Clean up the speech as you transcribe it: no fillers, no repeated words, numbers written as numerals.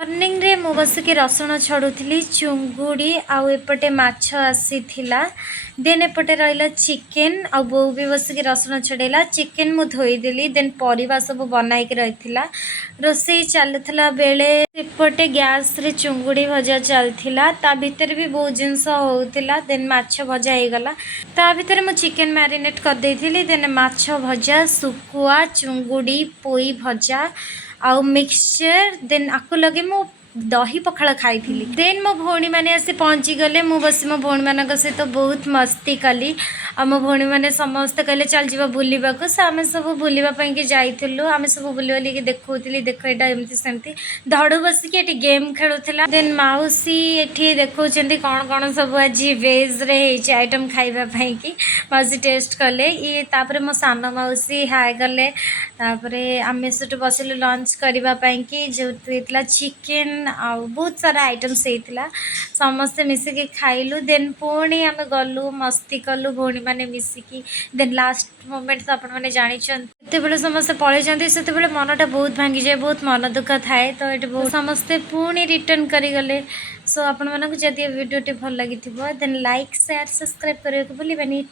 Morning रे मु बसिक रसुण छड़ुली चुंगुड़ी आउ एपटे माछ आसीथिला देन एपटे रहा चिकेन आ बो भी बसिक रसुण छड़ेला चिकेन मु धोईदेली देन परिवा सब बनाइक रही रोसई चलुला बेले एपटे गैस रे चुंगुड़ी भजा चलता ता भितर भी बहुत जिनस होता देन माछ भजा होगला ता भितर मु चिकेन मैरिनेट कर देइथिली देन माछ भजा सुकुआ चुंगुड़ी पोई भजा आउ मिक्सचर देन आपको लगे मु दही पखाड़ खाई देन मो भौणी मैंने आसी पहुँची गले मु बस मो भौणी मान सहित बहुत मस्ती कली आ मो भौणी मैंने समस्ते कहले चल जा बुलवा से आम सब बुलवाई जाइलु आम सब बुली बुलिकी देखी देख यहाँ एमती सेमती धड़ू बसिक ये गेम खेलुला देन माउसी ये देखा कौन कौन सब आज वेज रे आइटम खावाई कि माउसी टेस्ट कले ये तापर मो सान माउसी हाय गले आम सब बसिलु लंच करने कि जो चिकेन आ बहुत सारा आइटम्स होता समस्ते मिसिकी खाइलु देन पुणी आम गलु मस्ती कलु भौणी मैंने मिसिकी देन लास्ट मोमेंट तो आपण मैंने जानी जिते समस्ते पलि जाते से मनटा बहुत भांगी जाए बहुत मन दुख थाए तो ये बहुत समस्ते पुणी रिटर्न करीगले सो आपण मानक जदि वीडियो भल लगी देन लाइक शेयर सब्सक्राइब करने को भूलिबानी।